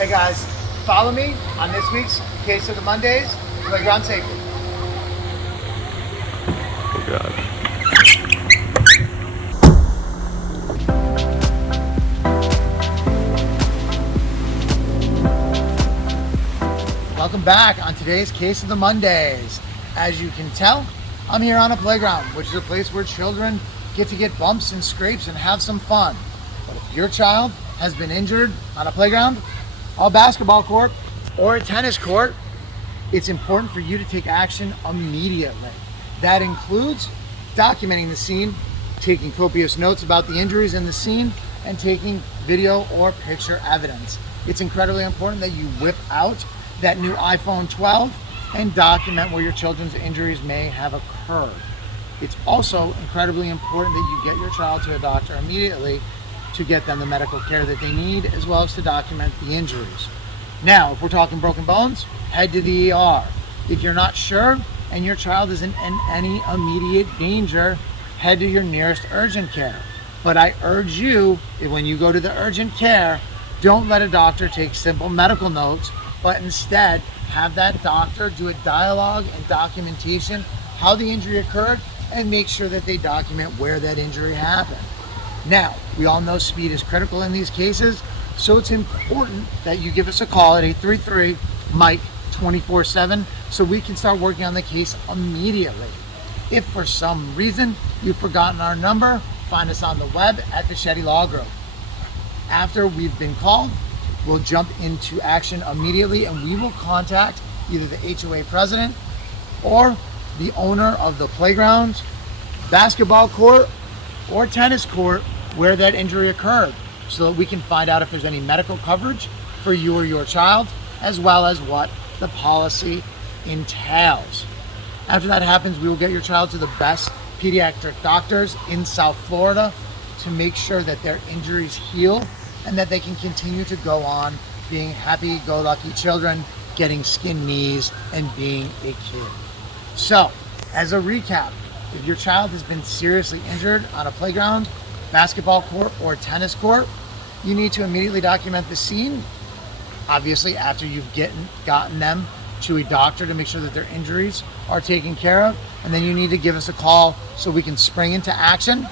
Hey guys, follow me on this week's Case of the Mondays, Playground Safety. Oh God. Welcome back on today's Case of the Mondays. As you can tell, I'm here on a playground, which is a place where children get to get bumps and scrapes and have some fun. But if your child has been injured on a playground, a basketball court, or a tennis court, it's important for you to take action immediately. That includes documenting the scene, taking copious notes about the injuries in the scene, and taking video or picture evidence. It's incredibly important that you whip out that new iPhone 12 and document where your children's injuries may have occurred. It's also incredibly important that you get your child to a doctor immediately to get them the medical care that they need, as well as to document the injuries. Now, if we're talking broken bones, head to the ER. If you're not sure and your child isn't in any immediate danger, head to your nearest urgent care. But I urge you, when you go to the urgent care, don't let a doctor take simple medical notes, but instead have that doctor do a dialogue and documentation how the injury occurred and make sure that they document where that injury happened. Now, we all know speed is critical in these cases, so it's important that you give us a call at 833-MIKE 24/7 so we can start working on the case immediately. If for some reason you've forgotten our number, find us on the web at Fischetti Law Group. After we've been called, we'll jump into action immediately and we will contact either the HOA president or the owner of the playground, basketball court, or tennis court where that injury occurred, so that we can find out if there's any medical coverage for you or your child, as well as what the policy entails. After that happens, we will get your child to the best pediatric doctors in South Florida to make sure that their injuries heal and that they can continue to go on being happy-go-lucky children, getting skin knees, and being a kid. So, as a recap, if your child has been seriously injured on a playground, basketball court, or tennis court, you need to immediately document the scene, obviously after you've gotten them to a doctor to make sure that their injuries are taken care of, and then you need to give us a call so we can spring into action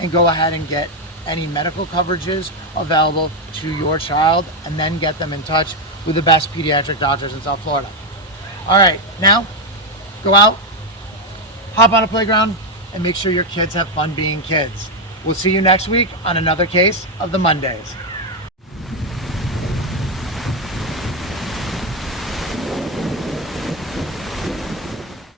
and go ahead and get any medical coverages available to your child, and then get them in touch with the best pediatric doctors in South Florida. All right, now go out, hop on a playground, and make sure your kids have fun being kids. We'll see you next week on another Case of the Mondays.